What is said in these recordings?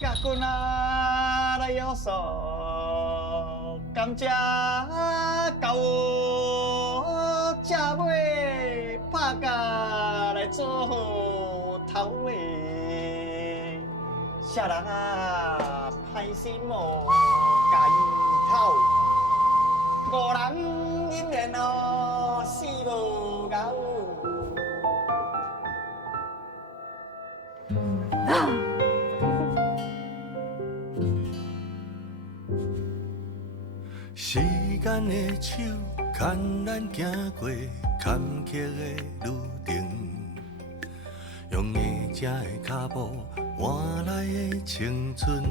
甲棍啊来有数，甘蔗到我吃尾，拍甲来做好头尾。啥人啊，歹心无家己头，五人因缘哦，死无够。时间的手牵咱行过坎坷的路程，用硬正的脚步换来的青春。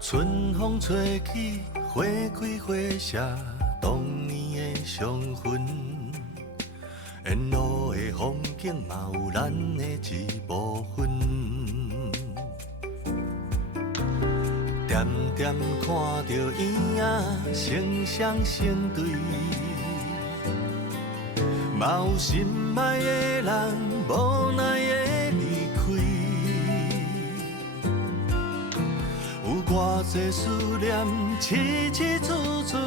春风吹起，花开花谢，当年的相分。沿路的风景嘛有咱的一部分。点点看着伊啊，成双成对，嘛有心爱的人无奈的离开，有偌济思念凄凄楚楚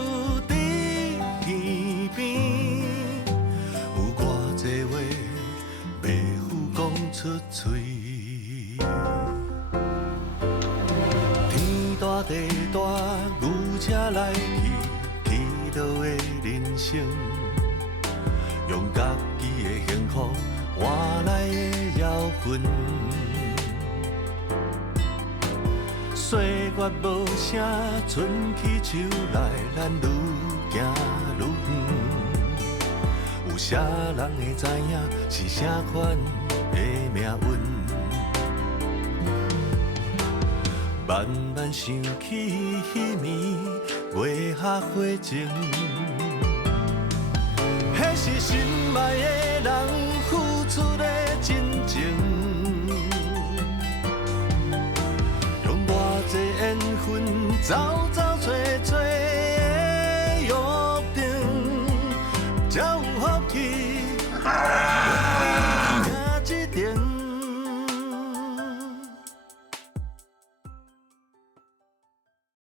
伫耳边，有偌济话袂赴讲出嘴。大地大，牛车来去，去倒的人生，用家己的幸福换来的妖魂。岁月无声，春去秋来，咱愈行愈远。有啥人会知影是啥款的命运？慢慢想起彼暝月下花情，迄是心爱的人付出的真情，用偌济缘分走走找找的约定，才有福气。